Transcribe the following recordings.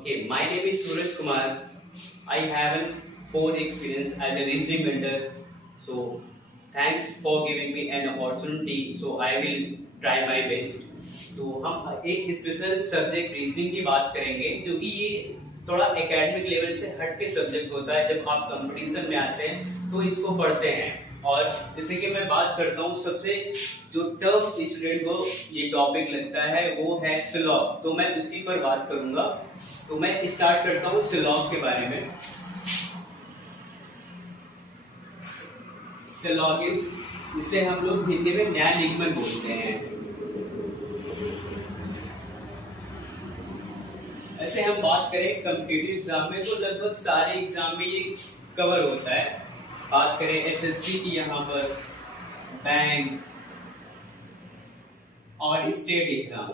Okay, my name is Suraj Kumar. I have a 4 experience as a reasoning mentor. So, thanks for giving me an opportunity. So, I will try my best. तो हम एक special subject reasoning की बात करेंगे जो कि ये थोड़ा एकेडमिक लेवल से हट के सब्जेक्ट होता है। जब आप कंपटीशन में आते हैं तो इसको पढ़ते हैं। और जैसे कि मैं बात करता हूँ, सबसे जो टफ स्टूडेंट को ये टॉपिक लगता है वो है सिलॉग, तो मैं उसी पर बात करूंगा। तो मैं स्टार्ट करता हूँ सिलॉग के बारे में। सिलॉगिज्म, जिसे हम लोग हिंदी में न्याय निगमन बोलते हैं। ऐसे हम बात करें कॉम्पिटिटिव एग्जाम में तो लगभग सारे एग्जाम में ये कवर होता है। बात करें एसएससी की, यहाँ पर बैंक और स्टेट एग्जाम,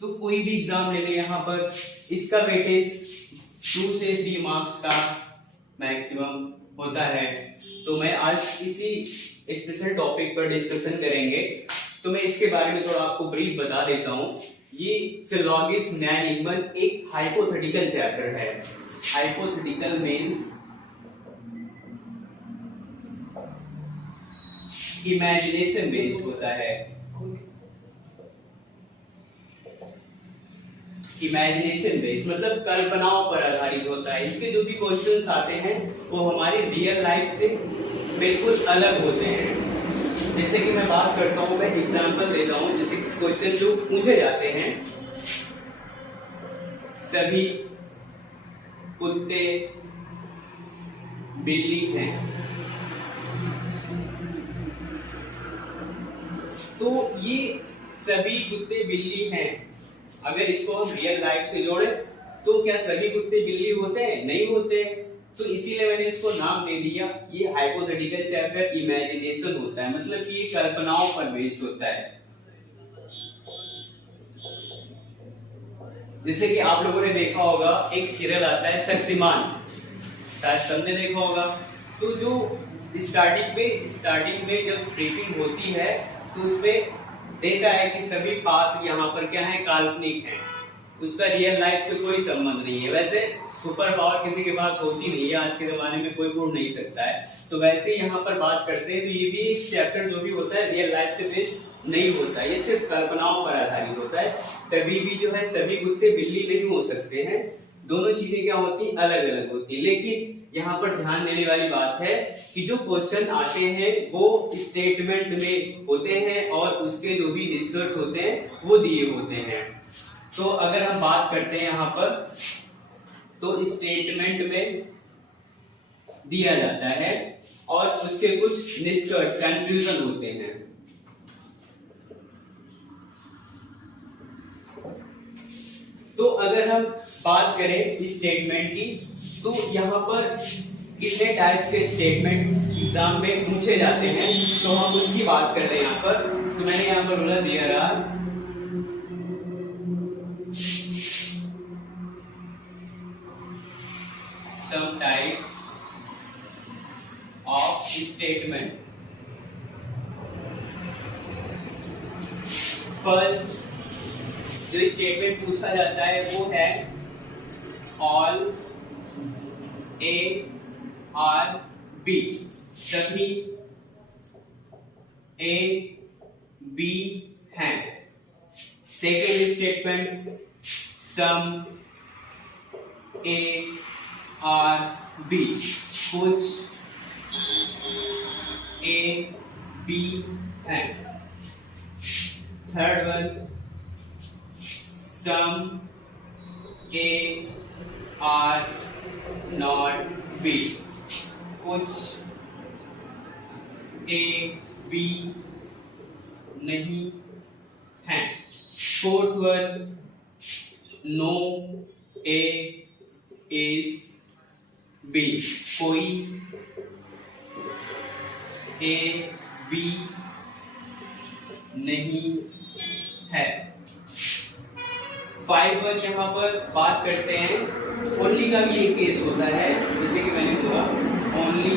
तो कोई भी एग्जाम ले ले, यहाँ पर इसका वेटेज 2 से 3 मार्क्स का मैक्सिमम होता है। तो मैं आज इसी स्पेशल टॉपिक पर डिस्कशन करेंगे। तो मैं इसके बारे में थोड़ा आपको ब्रीफ बता देता हूँ। ये सिलॉगिज्म न्याय निगमन एक हाइपोथेटिकल चैप्टर है। हाइपोथेटिकल मीन्स इमेजिनेशन बेस्ड होता है। इमेजिनेशन बेस्ड मतलब कल्पनाओं पर आधारित होता है। इसके जो भी क्वेश्चंस आते हैं वो हमारी रियल लाइफ से बिल्कुल अलग होते हैं। जैसे कि मैं बात करता हूँ, मैं एग्जांपल देता हूँ। जैसे क्वेश्चन जो पूछे जाते हैं, सभी कुत्ते बिल्ली हैं, तो ये सभी कुत्ते बिल्ली हैं, अगर इसको हम रियल लाइफ से जोड़े तो क्या सभी कुत्ते बिल्ली होते हैं? नहीं होते। तो इसीलिए मैंने इसको नाम दे दिया, ये हाइपोथेटिकल चैप्टर इमेजिनेशन होता है, मतलब कि ये कल्पनाओं पर बेस्ड होता है। जैसे कि आप लोगों ने देखा होगा, एक सीरियल आता है शक्तिमान, शायद सबने देखा होगा। तो जो स्टार्टिंग में जब ब्रीफिंग होती है तो उसमें देखा है कि सभी पात्र यहाँ पर क्या है, काल्पनिक हैं, उसका रियल लाइफ से कोई संबंध नहीं है। वैसे सुपर पावर किसी के पास होती नहीं है, आज के जमाने में कोई उड़ नहीं सकता है। तो वैसे यहाँ पर बात करते हैं तो ये भी एक चैप्टर जो भी होता है रियल लाइफ से बेस्ड नहीं होता है, ये सिर्फ कल्पनाओं पर आधारित होता है। तभी भी जो है सभी कुत्ते बिल्ली नहीं हो सकते हैं, दोनों चीजें क्या होती, अलग अलग होती। लेकिन यहाँ पर ध्यान देने वाली बात है कि जो क्वेश्चन आते हैं वो स्टेटमेंट में होते हैं और उसके जो भी निष्कर्ष होते हैं वो दिए होते हैं। तो अगर हम बात करते हैं यहाँ पर, तो स्टेटमेंट में दिया जाता है और उसके कुछ निष्कर्ष कंक्लूजन होते हैं। तो अगर हम बात करें स्टेटमेंट की, तो यहाँ पर कितने टाइप्स के स्टेटमेंट एग्जाम में पूछे जाते हैं, तो हम उसकी बात कर रहे हैं यहाँ पर। तो मैंने यहाँ पर बोला there are some types of statement. First जो स्टेटमेंट पूछा जाता है वो है ऑल ए आर बी, सभी ए बी हैं। Second statement some A are B, कुछ ए बी हैं। Third one some A are not B, कुछ ए बी नहीं हैं। Fourth one no A is B, कोई ए बी नहीं है। 5 वन यहाँ पर बात करते हैं ओनली का भी एक केस होता है, जैसे कि मैंने बोला ओनली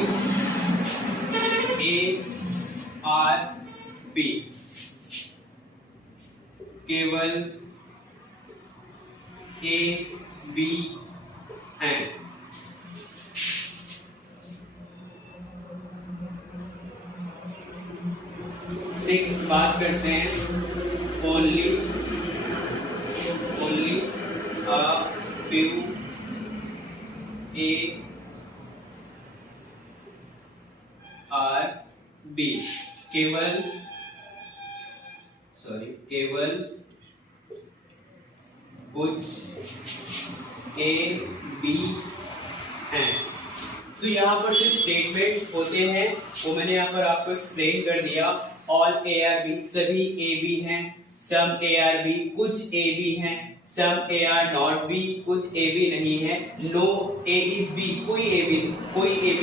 ए आर बी, केवल ए बी हैं। सिक्स बात करते हैं only a few A are B, केवल कुछ ए बी हैं। तो यहाँ पर जो स्टेटमेंट होते हैं वो मैंने यहाँ पर आपको एक्सप्लेन कर दिया। ऑल ए आर बी, सभी ए बी हैं। सम ए आर बी, कुछ ए बी हैं। सम ए आर नॉट बी, कुछ ए बी नहीं है। नो ए इज बी, कोई ए बी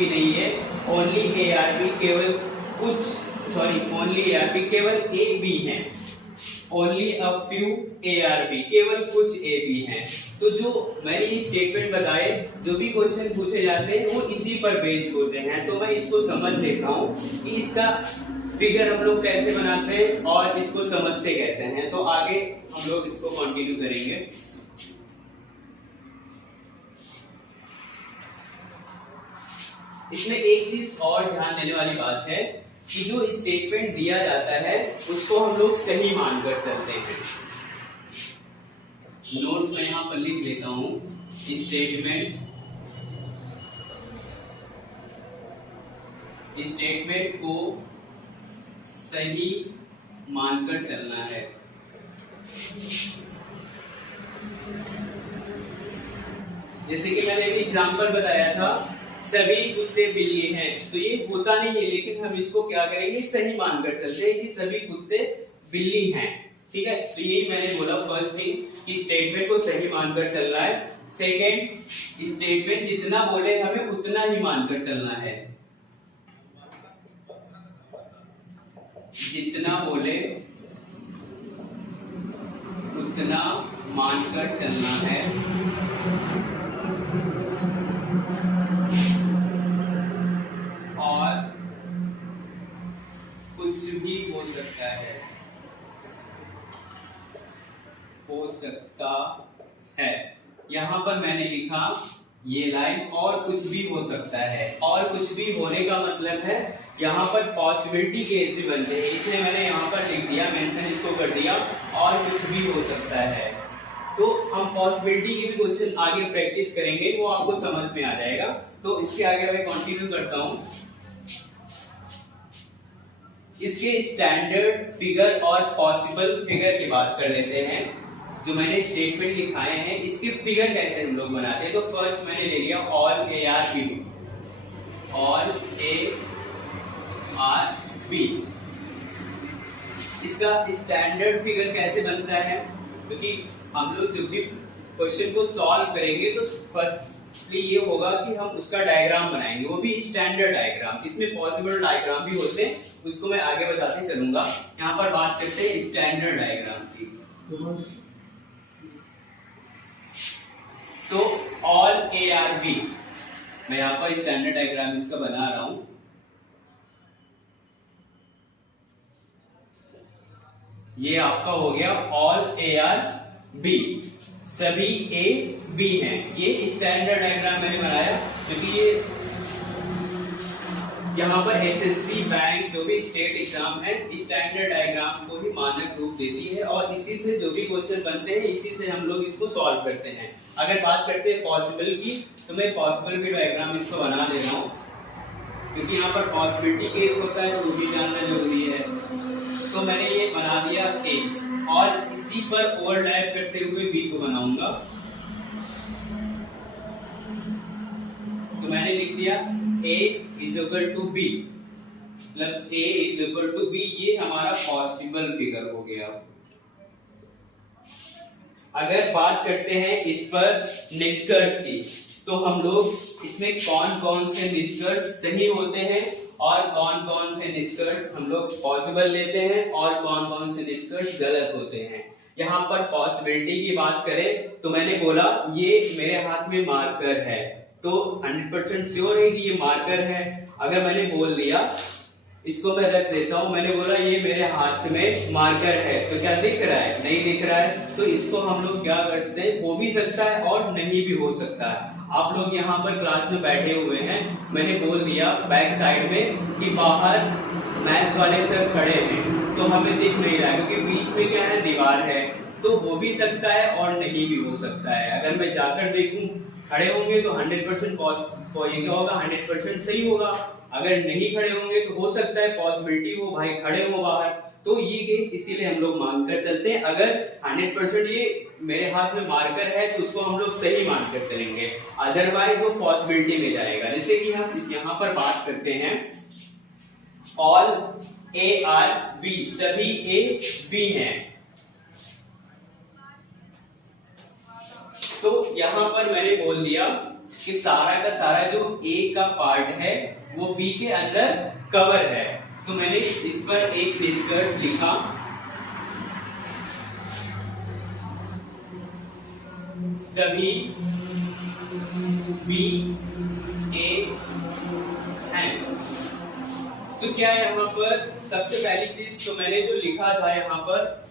नहीं है। ओनली ए आर बी, केवल ओनली ए आर बी, केवल एक बी है। Only a few A are B, केवल कुछ ए बी हैं। तो जो मैंने ये स्टेटमेंट बताए, जो भी क्वेश्चन पूछे जाते हैं वो इसी पर बेस्ड होते हैं। तो मैं इसको समझ लेता हूँ कि इसका फिगर हम लोग कैसे बनाते हैं और इसको समझते कैसे हैं। तो आगे हम लोग इसको कंटिन्यू करेंगे। इसमें एक चीज और ध्यान देने वाली बात है कि जो स्टेटमेंट दिया जाता है उसको हम लोग सही मान कर सकते हैं। नोट्स में यहां पर लिख लेता हूं, स्टेटमेंट को सही मानकर चलना है। जैसे कि मैंने एक एग्जांपल बताया था, सभी कुत्ते बिल्ली हैं। तो ये होता नहीं है, लेकिन हम इसको क्या करेंगे, सही मानकर चलते हैं कि सभी कुत्ते बिल्ली हैं। ठीक है, तो यही मैंने बोला फर्स्ट थिंग कि स्टेटमेंट को सही मानकर चलना है। सेकेंड, स्टेटमेंट जितना बोले हमें उतना ही मानकर चलना है। जितना बोले उतना मानकर चलना है। और कुछ भी हो सकता है, यहां पर मैंने लिखा ये लाइन, और कुछ भी हो सकता है। और कुछ भी होने का मतलब है यहाँ पर पॉसिबिलिटी केस भी बनते हैं, इसलिए मैंने यहाँ पर लिख दिया, मेंशन इसको कर दिया, और कुछ भी हो सकता है। तो हम पॉसिबिलिटी के भी क्वेश्चन आगे प्रैक्टिस करेंगे, वो आपको समझ में आ जाएगा। तो इसके आगे मैं कंटिन्यू करता हूँ। इसके स्टैंडर्ड फिगर और पॉसिबल फिगर की बात कर लेते हैं। जो मैंने स्टेटमेंट लिखाए हैं इसके फिगर कैसे हम लोग बनाते हैं। तो फर्स्ट मैंने ले लिया all A are B, all A are B. इसका स्टैंडर्ड फिगर कैसे बनता है, क्योंकि हम लोग जब भी क्वेश्चन को सॉल्व करेंगे तो फर्स्टली ये होगा कि हम उसका डायग्राम बनाएंगे, वो भी स्टैंडर्ड डायग्राम। इसमें पॉसिबल डायग्राम भी होते हैं, उसको मैं आगे बताते चलूंगा। यहाँ पर बात करते हैं स्टैंडर्ड डायग्राम की। तो ऑल ए आर बी, मैं यहाँ पर स्टैंडर्ड डायग्राम इसका बना रहा हूं। ये आपका हो गया ऑल ए आर बी, सभी ए बी हैं। ये स्टैंडर्ड डायग्राम मैंने बनाया, क्योंकि ये यहाँ पर एसएससी बैंक जो भी स्टेट एग्जाम है स्टैंडर्ड डायग्राम को ही मानक रूप देती है, और इसी से जो भी क्वेश्चन बनते हैं इसी से हम लोग इसको सॉल्व करते हैं। अगर बात करते हैं पॉसिबल की, तो मैं पॉसिबल की डायग्राम इसको बना दे रहा हूँ, क्योंकि यहाँ पर पॉसिबिलिटी केस होता है तो वो भी जानना जरूरी है। तो मैंने ये बना दिया ए, और इसी पर ओवरलैप करते हुए बी को बनाऊंगा। तो मैंने लिख दिया a is equal to B, मतलब a is equal to B. ये हमारा पॉसिबल फिगर हो गया। अगर बात करते हैं इस पर निष्कर्ष की, तो हम लोग इसमें कौन कौन से निष्कर्ष सही होते हैं और कौन कौन से निष्कर्ष हम लोग पॉसिबल लेते हैं और कौन कौन से निष्कर्ष गलत होते हैं। यहाँ पर पॉसिबिलिटी की बात करें तो मैंने बोला ये मेरे हाथ में मार्कर है, तो 100% श्योर है कि ये मार्कर है। अगर मैंने बोल दिया इसको मैं रख देता हूँ। मैंने बोला ये मेरे हाथ में मार्कर है, तो क्या दिख रहा है? नहीं दिख रहा है। तो इसको हम लोग क्या करते हैं, हो भी सकता है और नहीं भी हो सकता है। आप लोग यहाँ पर क्लास में बैठे हुए हैं, मैंने बोल दिया बैक साइड में कि बाहर मैथ्स वाले सर खड़े हैं, तो हमें दिख नहीं रहा है क्योंकि बीच में क्या है, दीवार है। तो हो भी सकता है और नहीं भी हो सकता है। अगर मैं जाकर देखूं खड़े होंगे तो 100% ये क्या होगा, 100% सही होगा। अगर नहीं खड़े होंगे तो हो सकता है पॉसिबिलिटी हो भाई खड़े हो बाहर। तो ये केस इसीलिए हम लोग मानकर चलते हैं। अगर 100% ये मेरे हाथ में मार्कर है तो उसको हम लोग सही मानकर चलेंगे, अदरवाइज वो पॉसिबिलिटी में जाएगा। जैसे कि हम यहाँ पर बात करते हैं ऑल ए आर बी, सभी ए बी हैं। तो यहां पर मैंने बोल दिया कि सारा का सारा जो ए का पार्ट है वो बी के अंदर कवर है। तो मैंने इस पर एक निष्कर्ष लिखा, सभी बी ए हैं। तो क्या यहाँ पर सबसे पहली चीज तो मैंने जो लिखा था यहाँ पर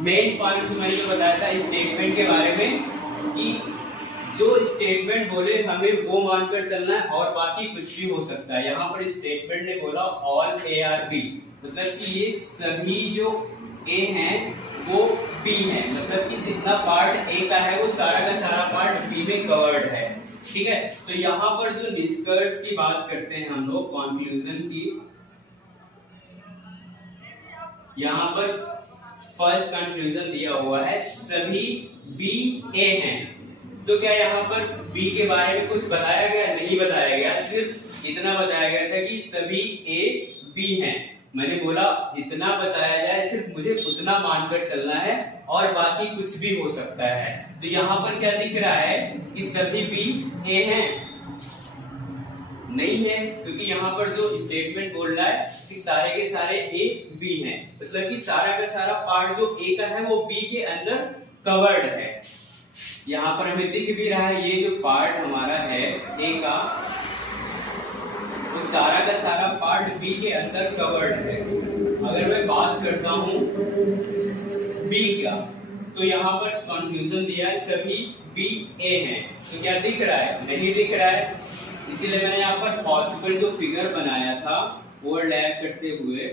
मेन पॉइंट मैंने जो बताया था स्टेटमेंट के बारे में कि जो स्टेटमेंट बोले हमें वो मानकर चलना है और बाकी कुछ भी हो सकता है। यहाँ पर स्टेटमेंट ने बोला ऑल ए आर बी, मतलब कि ये सभी जो ए हैं वो बी है, मतलब कि जितना पार्ट ए का है वो सारा का सारा पार्ट बी में कवर्ड है। ठीक है, तो यहाँ पर जो निष्कर्ष की बात करते हैं हम लोग, कंक्लूजन की, यहाँ पर फर्स्ट कंक्लूजन दिया हुआ है सभी बी ए हैं। तो क्या यहाँ पर बी के बारे में कुछ बताया गया? नहीं बताया गया, सिर्फ इतना बताया गया था कि सभी ए बी हैं। मैंने बोला जितना बताया जाए सिर्फ मुझे उतना मानकर चलना है और बाकी कुछ भी हो सकता है। तो यहाँ पर क्या दिख रहा है कि सभी बी ए हैं? नहीं है, क्योंकि यहाँ पर जो स्टेटमेंट बोल रहा है कि सारे के सारे ए बी हैं, मतलब कि सारा का सारा पार्ट जो ए का है वो बी के अंदर कवर्ड है। यहाँ पर हमें दिख भी रहा है ये जो पार्ट हमारा है ए का, वो सारा का सारा पार्ट बी के अंदर कवर्ड है। अगर मैं बात करता हूँ बी का, तो यहाँ पर कंक्लूजन दिया है सभी बी ए हैं। तो क्या दिख रहा है? नहीं दिख रहा है, इसीलिए मैंने यहाँ पर पॉसिबल जो फिगर बनाया था ओवरलैप करते हुए,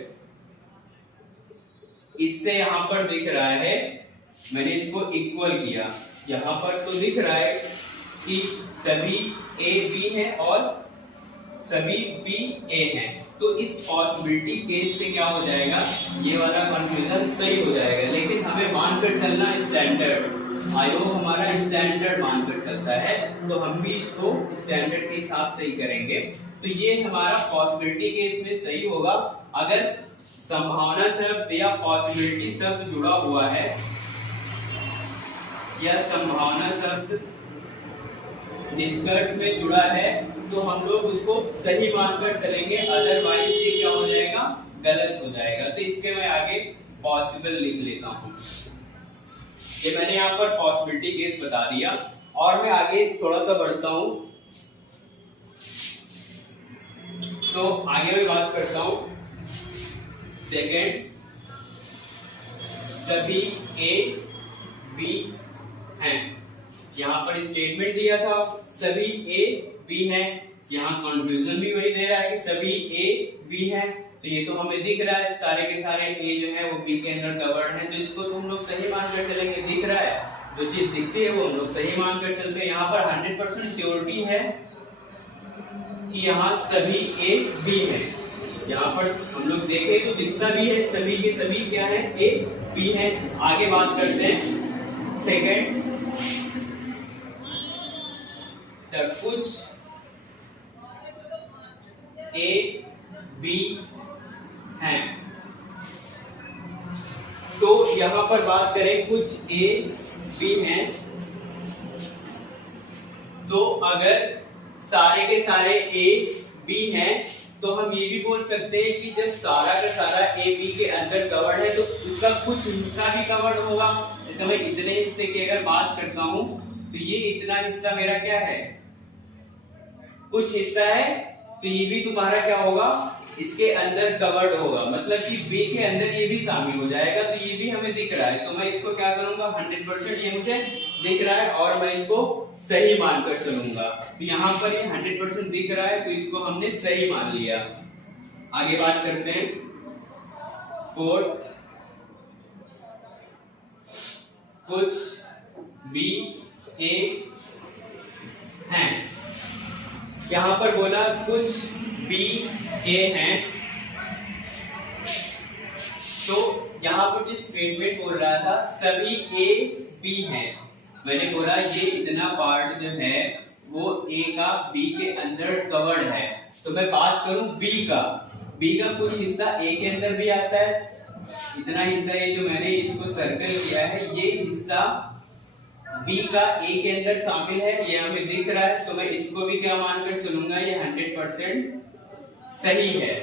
इससे यहाँ पर दिख रहा है, मैंने इसको इक्वल किया। यहाँ पर तो दिख रहा है कि सभी ए बी हैं और सभी बी ए हैं। तो इस पॉसिबिलिटी केस से क्या हो जाएगा, ये वाला कंक्लूजन सही हो जाएगा। लेकिन हमें मानकर चलना स्टैंडर्ड, आयोग हमारा स्टैंडर्ड मानकर चलता है, तो हम भी इसको स्टैंडर्ड के हिसाब से ही करेंगे। तो ये हमारा पॉसिबिलिटी केस में सही होगा। अगर संभावना शब्द या पॉसिबिलिटी शब्द जुड़ा हुआ है या संभावना शब्द निष्कर्ष में जुड़ा है तो हम लोग उसको सही मानकर चलेंगे, अदरवाइज ये क्या हो जाएगा, गलत हो जाएगा। तो इसके मैं आगे पॉसिबल लिख लेता हूँ। ये मैंने यहाँ पर पॉसिबिलिटी केस बता दिया और मैं आगे थोड़ा सा बढ़ता हूँ। तो आगे मैं बात करता हूँ सेकेंड, सभी ए बी हैं। यहाँ पर स्टेटमेंट दिया था सभी ए बी हैं, यहाँ कंक्लूजन भी वही दे रहा है कि सभी ए बी हैं। तो ये तो हमें दिख रहा है सारे के सारे ए जो है वो बी के अंदर कवर्ड है, तो इसको तो हम लोग सही मानकर चलेंगे। दिख रहा है, जो चीज दिखती है वो हम लोग सही मानकर चलते हैं। यहाँ पर 100% श्योरिटी है कि यहाँ सभी ए बी है। यहाँ पर हम लोग देखें तो दिखता भी है सभी के सभी क्या है, ए बी है। आगे बात करते हैं सेकेंड, कुछ ए बी हैं। तो यहां पर बात करें कुछ ए बी हैं, तो अगर सारे के सारे ए बी हैं तो हम ये भी बोल सकते हैं कि जब सारा का सारा ए बी के अंदर कवर्ड है तो उसका कुछ हिस्सा भी कवर्ड होगा। जैसे मैं इतने हिस्से की अगर बात करता हूं तो ये इतना हिस्सा मेरा क्या है, कुछ हिस्सा है तो ये भी तुम्हारा क्या होगा, इसके अंदर कवर्ड होगा, मतलब कि बी के अंदर ये भी शामिल हो जाएगा। तो ये भी हमें दिख रहा है, तो मैं इसको क्या करूंगा, 100% ये मुझे दिख रहा है और मैं इसको सही मानकर चलूंगा। तो यहाँ पर ये 100% दिख रहा है, तो इसको हमने सही मान लिया। आगे बात करते हैं। फोर्थ, कुछ बी ए हैं, यहां पर बोला कुछ बी ए हैं, तो यहां पर जो स्टेटमेंट बोल रहा था सभी ए बी हैं, मैंने बोला ये इतना पार्ट जो है वो ए का बी के अंदर कवर्ड है। तो मैं बात करूं बी का कुछ हिस्सा ए के अंदर भी आता है, इतना हिस्सा ये जो मैंने इसको सर्कल किया है ये हिस्सा बी का ए के अंदर शामिल है, ये हमें दिख रहा है। तो मैं इसको भी क्या मानकर चलूंगा, ये 100% सही है।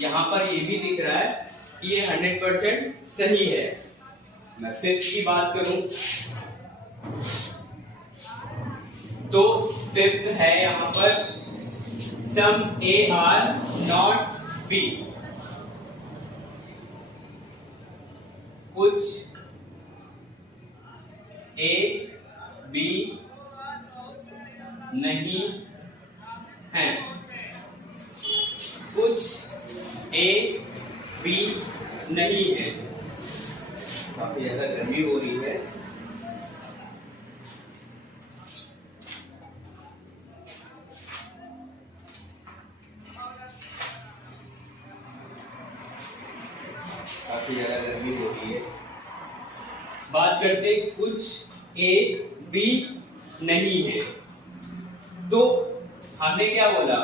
यहाँ पर ये भी दिख रहा है कि ये 100% सही है। मैं फिफ्थ की बात करूं तो फिफ्थ है यहाँ पर सम ए आर नॉट बी, कुछ ए बी नहीं है, कुछ ए बी नहीं है। काफी ज्यादा गर्मी हो रही है। काफी ज्यादा गर्मी हो रही है। बात करते कुछ ए बी नहीं है, तो हमने क्या बोला,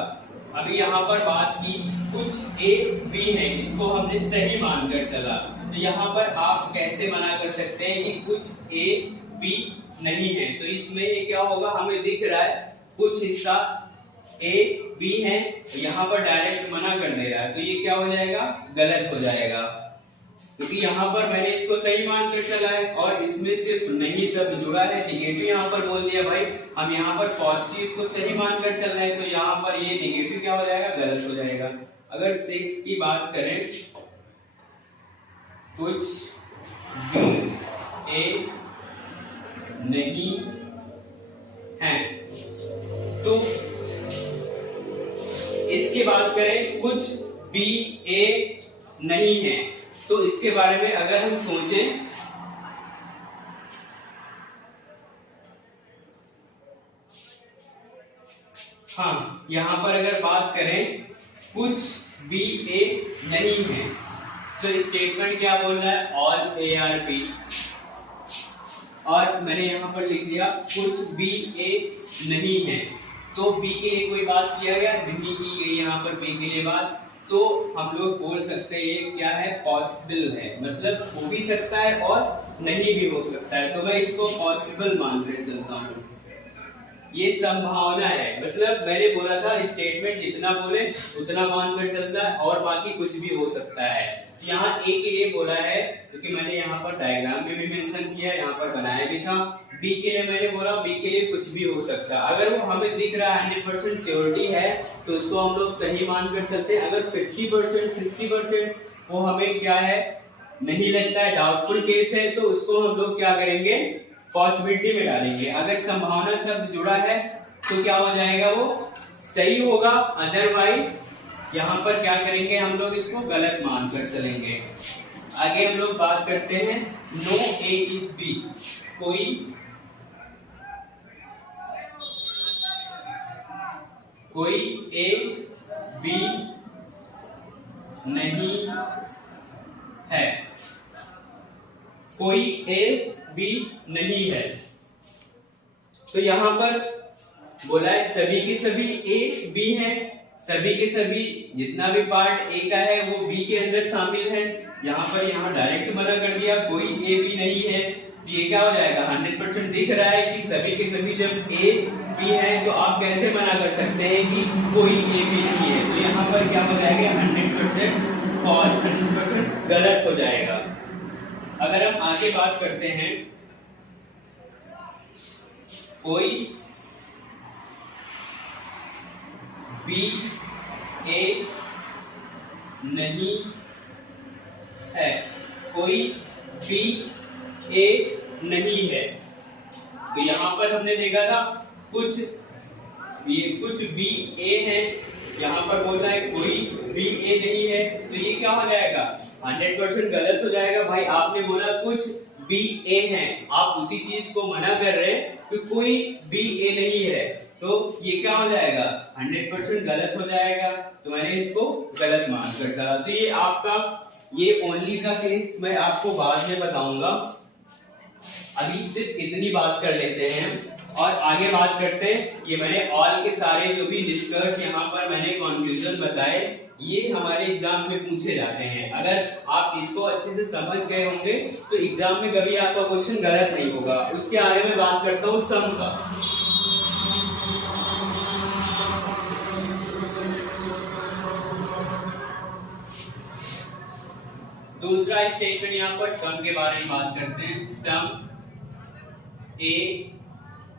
अभी यहाँ पर बात की कुछ ए बी है, इसको हमने सही मानकर चला। तो यहाँ पर आप कैसे मना कर सकते हैं कि कुछ ए बी नहीं है, तो इसमें ये क्या होगा, हमें दिख रहा है कुछ हिस्सा ए बी है, तो यहाँ पर डायरेक्ट मना कर दे रहा है, तो ये क्या हो जाएगा, गलत हो जाएगा, क्योंकि यहाँ पर मैंने इसको सही मान कर चला है और इसमें सिर्फ नहीं शब्द जुड़ा है, निगेटिव यहाँ पर बोल दिया भाई, हम यहाँ पर पॉजिटिव इसको सही मान कर चल रहे हैं, तो यहाँ पर ये निगेटिव क्या हो जाएगा, गलत हो जाएगा। अगर 6 की बात करें, कुछ बी ए नहीं है, तो इसकी बात करें कुछ बी ए नहीं है, तो इसके बारे में अगर हम सोचें, हाँ यहां पर अगर बात करें कुछ बी ए नहीं है, तो स्टेटमेंट क्या बोल रहा है, ऑल ए आर बी, और मैंने यहां पर लिख दिया कुछ बी ए नहीं है, तो बी के लिए कोई बात किया गया नहीं की गई यहाँ पर बी के लिए बात, तो हम लोग बोल सकते हैं ये क्या है, पॉसिबल है, मतलब हो भी सकता है और नहीं भी हो सकता है, तो मैं इसको पॉसिबल मान कर चलता हूँ, ये संभावना है, मतलब मैंने बोला था स्टेटमेंट जितना बोले उतना मान कर चलता है और बाकी कुछ भी हो सकता है। तो यहाँ ए के लिए बोला है, क्योंकि मैंने यहाँ पर डायग्राम में भी मेंशन किया, यहाँ पर बनाया भी था। बी के लिए मैंने बोला बी के लिए कुछ भी हो सकता है, अगर वो हमें दिख रहा है 100% श्योरिटी है तो उसको हम लोग सही मान कर चलते हैं, अगर 50% 60% वो हमें क्या है नहीं लगता है, डाउटफुल केस है, तो उसको हम लोग क्या करेंगे, पॉसिबिलिटी में डालेंगे। अगर संभावना शब्द जुड़ा है तो क्या हो जाएगा, वो सही होगा, अदरवाइज यहाँ पर क्या करेंगे, हम लोग इसको गलत मान कर चलेंगे। आगे हम लोग बात करते हैं नो ए इज बी, कोई ए बी नहीं है, कोई ए बी नहीं है, तो यहां पर बोला है सभी के सभी ए बी हैं, सभी के सभी जितना भी पार्ट ए का है वो बी के अंदर शामिल है, यहाँ पर यहाँ डायरेक्ट मना कर दिया कोई ए बी नहीं है, तो ये क्या हो जाएगा, 100% दिख रहा है कि सभी के सभी जब ए बी है तो आप कैसे मना कर सकते हैं कि कोई ए बी नहीं है, तो यहाँ पर क्या हो जाएगा, 100% फॉल्स, 100% गलत हो जाएगा। अगर हम आगे बात करते हैं, कोई बी ए नहीं है, कोई बी ए नहीं है। तो यहाँ पर हमने देखा था कुछ बी ए है, यहाँ पर बोल रहा है कोई बी ए नहीं है, तो ये क्या हो जाएगा 100% गलत हो जाएगा। भाई आपने बोला कुछ बी ए है, आप उसी चीज को मना कर रहे हैं कि कोई बी ए नहीं है, तो ये क्या हो जाएगा 100% गलत हो जाएगा। तो मैंने इसको गलत मान कर चला। तो ये आपका ये ओनली का केस मैं आपको बाद में बताऊंगा, अभी सिर्फ इतनी बात कर लेते हैं और आगे बात करते हैं। ये मैंने ऑल के सारे जो भी निष्कर्ष यहाँ पर मैंने कंक्लूजन बताए, ये हमारे एग्जाम में पूछे जाते हैं। अगर आप इसको अच्छे से समझ गए होंगे तो एग्जाम में कभी आपका क्वेश्चन गलत नहीं होगा। उसके आगे मैं बात करता हूँ सम का। दूसरा स्टेटमेंट यहाँ पर सम के बारे में बात करते हैं। सम ए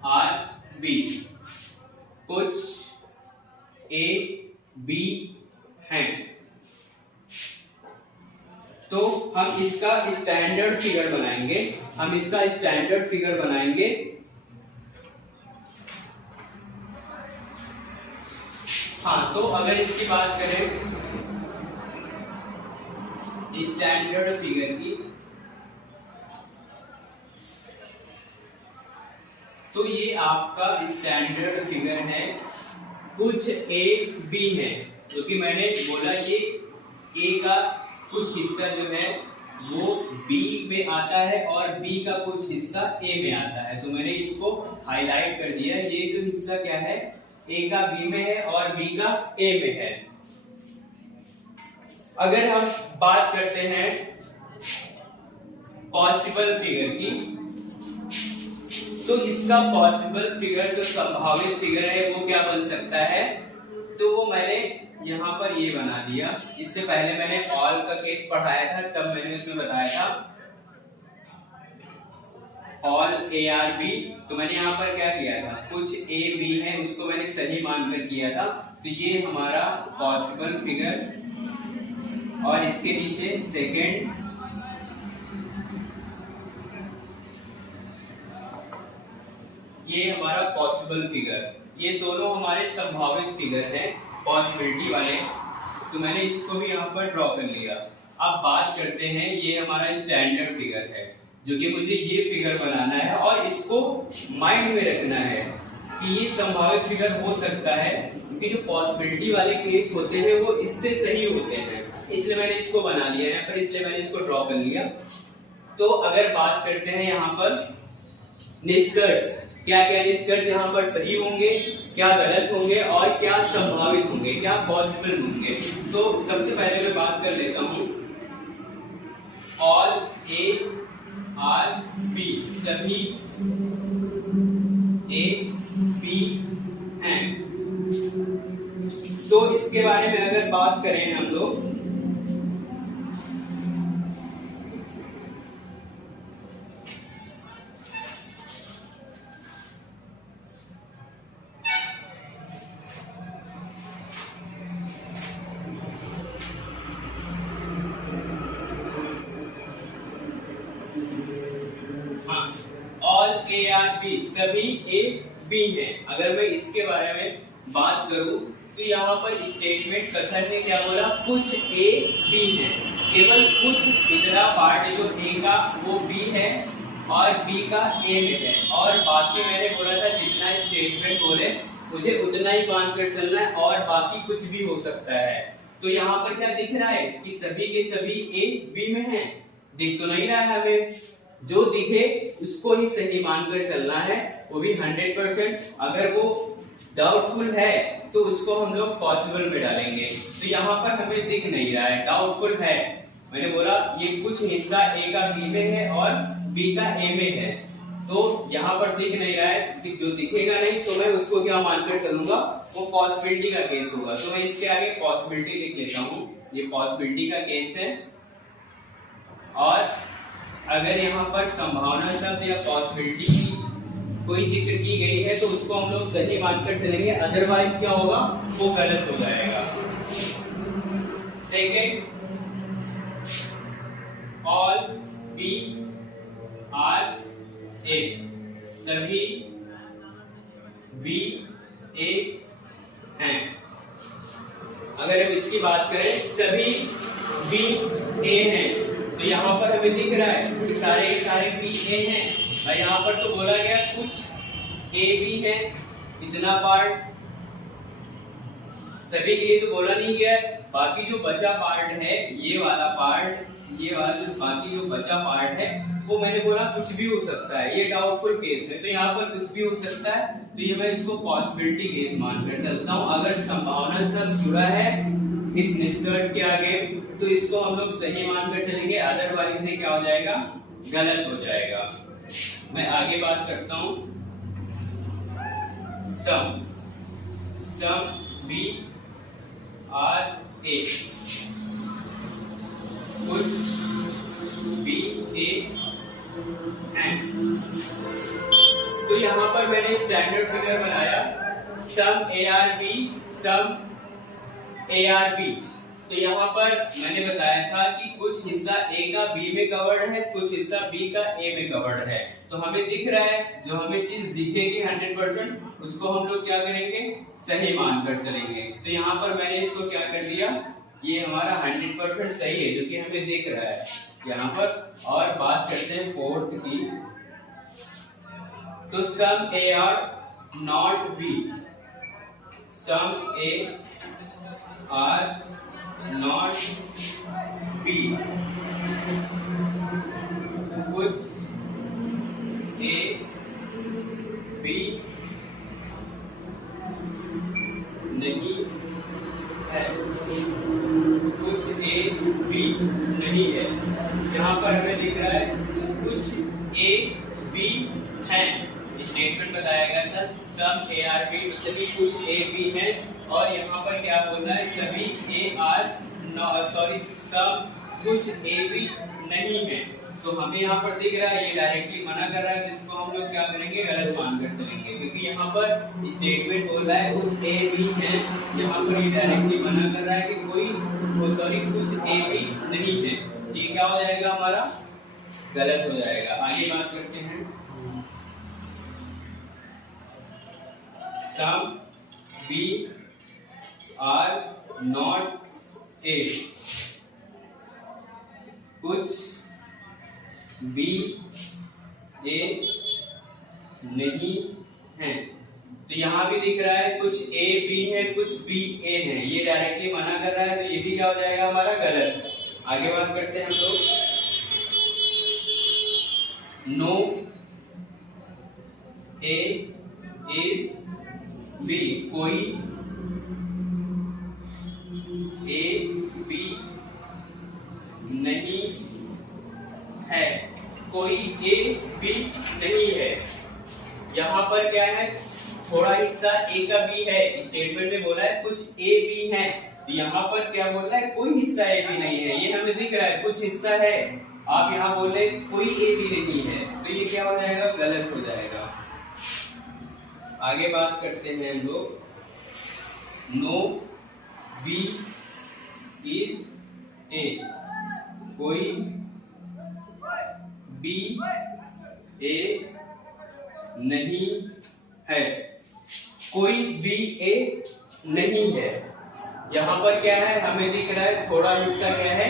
आर बी, कुछ ए बी हैं, तो हम इसका स्टैंडर्ड फिगर बनाएंगे। हाँ, तो अगर इसकी बात करें स्टैंडर्ड फिगर की, तो ये आपका स्टैंडर्ड फिगर है, कुछ ए बी है, क्योंकि मैंने बोला ये ए का कुछ हिस्सा जो है वो बी में आता है और बी का कुछ हिस्सा ए में आता है, तो मैंने इसको हाईलाइट कर दिया। ये जो हिस्सा क्या है, ए का बी में है और बी का ए में है। अगर हम बात करते हैं पॉसिबल फिगर की, तो इसका पॉसिबल फिगर जो संभावित फिगर है वो क्या बन सकता है, तो वो मैंने यहाँ पर ये बना दिया। इससे पहले मैंने ऑल का केस पढ़ाया था, तब मैंने उसमें बताया था ऑल ए आर बी, तो मैंने यहाँ पर क्या किया था, कुछ ए बी है उसको मैंने सही मानकर किया था। तो ये हमारा पॉसिबल फिगर और इसके नीचे सेकेंड, ये हमारा पॉसिबल फिगर, ये दोनों हमारे संभावित फिगर हैं पॉसिबिलिटी वाले, तो मैंने इसको भी यहाँ पर ड्रॉ कर लिया। अब बात करते हैं, ये हमारा स्टैंडर्ड फिगर है जो कि मुझे ये फिगर बनाना है और इसको माइंड में रखना है कि ये संभावित फिगर हो सकता है, क्योंकि जो पॉसिबिलिटी वाले केस होते हैं वो इससे सही होते हैं, इसलिए मैंने इसको बना लिया यहाँ पर, इसलिए मैंने इसको ड्रॉ कर लिया। तो अगर बात करते हैं यहाँ पर निष्कर्ष, क्या क्या निष्कर्ष यहाँ पर सही होंगे, क्या गलत होंगे और क्या संभावित होंगे, क्या पॉसिबल होंगे। तो सबसे पहले मैं बात कर लेता हूँ ऑल ए आर बी, सभी ए बी हैं। तो इसके बारे में अगर बात करें हम लोग, ऑल ए आर बी, सभी ए बी हैं। अगर मैं इसके बारे में बात करूं तो यहाँ पर स्टेटमेंट कथन ने क्या बोला, कुछ ए बी है, केवल कुछ इतना पार्ट जो ए का वो बी है और बी का ए में है, और बाकी मैंने बोला था जितना स्टेटमेंट बोले मुझे उतना ही मान कर चलना है और बाकी कुछ भी हो सकता है। तो यहाँ पर क्या दिख रहा है कि सभी के सभी ए बी में हैं, दिख तो नहीं रहा है हमें, जो दिखे उसको ही सही मानकर चलना है, वो भी 100%। अगर वो डाउटफुल है तो उसको हम लोग पॉसिबल में डालेंगे। तो यहाँ पर हमें दिख नहीं रहा है, डाउटफुल है, मैंने बोला ये कुछ हिस्सा ए का बी में है और बी का ए में है, तो यहाँ पर दिख नहीं रहा है, जो दिखेगा नहीं तो मैं उसको क्या मानकर चलूंगा, वो पॉसिबिलिटी का केस होगा। तो मैं इसके आगे पॉसिबिलिटी लिख लेता हूँ, ये पॉसिबिलिटी का केस है। और अगर यहाँ पर संभावना शब्द या पॉसिबिलिटी की कोई जिक्र की गई है तो उसको हम लोग सही मानकर चलेंगे, अदरवाइज क्या होगा, वो गलत हो जाएगा। Second, all B R A, सभी बी ए हैं। अगर हम इसकी बात करें सभी बी ए हैं, तो यहाँ पर हमें दिख रहा है कि सारे के सारे बी ए हैं, और यहाँ पर तो बोला गया कुछ ए बी है, इतना पार्ट सभी के लिए तो बोला नहीं गया है। बाकी जो बचा पार्ट है, ये वाला पार्ट, ये वाला जो बाकी जो बचा पार्ट है, वो मैंने बोला कुछ भी हो सकता है, ये डाउटफुल केस है, तो यहाँ पर कुछ भी हो सकता है, तो ये मैं इसको पॉसिबिलिटी केस मानकर चलता हूँ। अगर संभावना सब जुड़ा है इस निष्कर्ष के आगे, तो इसको हम लोग सही मानकर चलेंगे, अदरवाइज से क्या हो जाएगा, गलत हो जाएगा। मैं आगे बात करता हूँ। सम बी आर ए, कुछ बी ए हैं। तो यहाँ पर मैंने स्टैंडर्ड फिगर बनाया, some A are B, some A are B. तो यहाँ पर मैंने बताया था कि कुछ हिस्सा ए का बी में कवर्ड है, कुछ हिस्सा बी का ए में कवर्ड है। तो हमें दिख रहा है, जो हमें चीज दिखेगी 100%, उसको हम लोग क्या करेंगे, सही मानकर चलेंगे। तो यहाँ पर मैंने इसको क्या कर दिया, ये हमारा 100% सही है, जो कि हमें दिख रहा है यहाँ पर। और बात करते हैं फोर्थ की, तो some A are not B, some A are not B, कुछ ए बी नहीं है, कुछ ए बी नहीं है। यहाँ पर हमें दिख रहा है कुछ ए बी है, स्टेटमेंट बताया गया था सम ए आर बी, मतलब कि कुछ ए बी है। और यहाँ पर क्या बोल रहा है, सभी ए आर सब कुछ ए बी नहीं है। तो हमें यहाँ पर दिख रहा है ये डायरेक्टली मना कर रहा है, जिसको हम लोग क्या करेंगे, गलत मानकर चलेंगे, क्योंकि यहाँ पर स्टेटमेंट बोल रहा है कुछ ए बी है, यहाँ पर ये डायरेक्टली मना कर रहा है कि कुछ ए बी नहीं है। ये क्या हो जाएगा, हमारा गलत हो जाएगा। आगे बात करते हैं, some B are not A, कुछ बी ए नहीं है। तो यहाँ भी दिख रहा है कुछ ए बी है, कुछ बी ए है, ये डायरेक्टली मना कर रहा है, तो ये भी क्या हो जाएगा, हमारा गलत। आगे बात करते हैं हम लोग, नो ए इज बी, कोई ए बी नहीं है, कोई ए बी नहीं है। यहाँ पर क्या है, थोड़ा हिस्सा ए का बी है, स्टेटमेंट में बोला है कुछ ए बी है, तो यहाँ पर क्या बोल रहा है, कोई हिस्सा ए बी नहीं है। ये हमें दिख रहा है कुछ हिस्सा है, आप यहाँ बोले कोई ए बी नहीं है, तो ये क्या हो जाएगा, गलत हो जाएगा। आगे बात करते हैं हम लोग, नो बी इज ए, कोई बी ए नहीं है, कोई बी ए नहीं है। यहाँ पर क्या है, हमें दिख रहा है थोड़ा हिस्सा क्या है,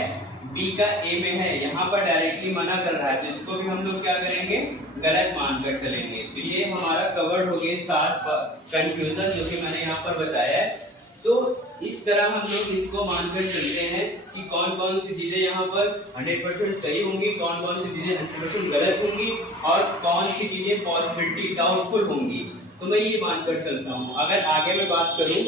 बी का ए में है, यहाँ पर डायरेक्टली मना कर रहा है, तो इसको भी हम लोग क्या करेंगे, गलत मानकर चलेंगे। तो ये हमारा कवर्ड हो गए 7 कंफ्यूजन जो कि मैंने यहाँ पर बताया है। तो इस तरह हम लोग इसको मानकर चलते हैं कि कौन कौन सी चीजें यहाँ पर 100% सही होंगी, कौन कौन सी चीजें 100% गलत होंगी, और कौन सी चीजें पॉसिबिलिटी डाउटफुल होंगी। तो मैं ये मानकर चलता हूँ। अगर आगे मैं बात करूँ,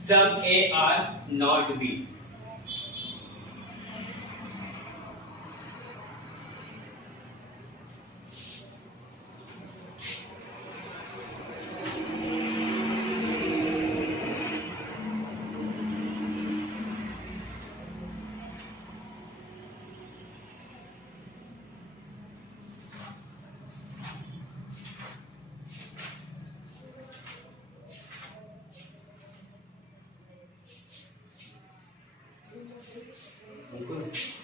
सम ए आर नॉट बी, है।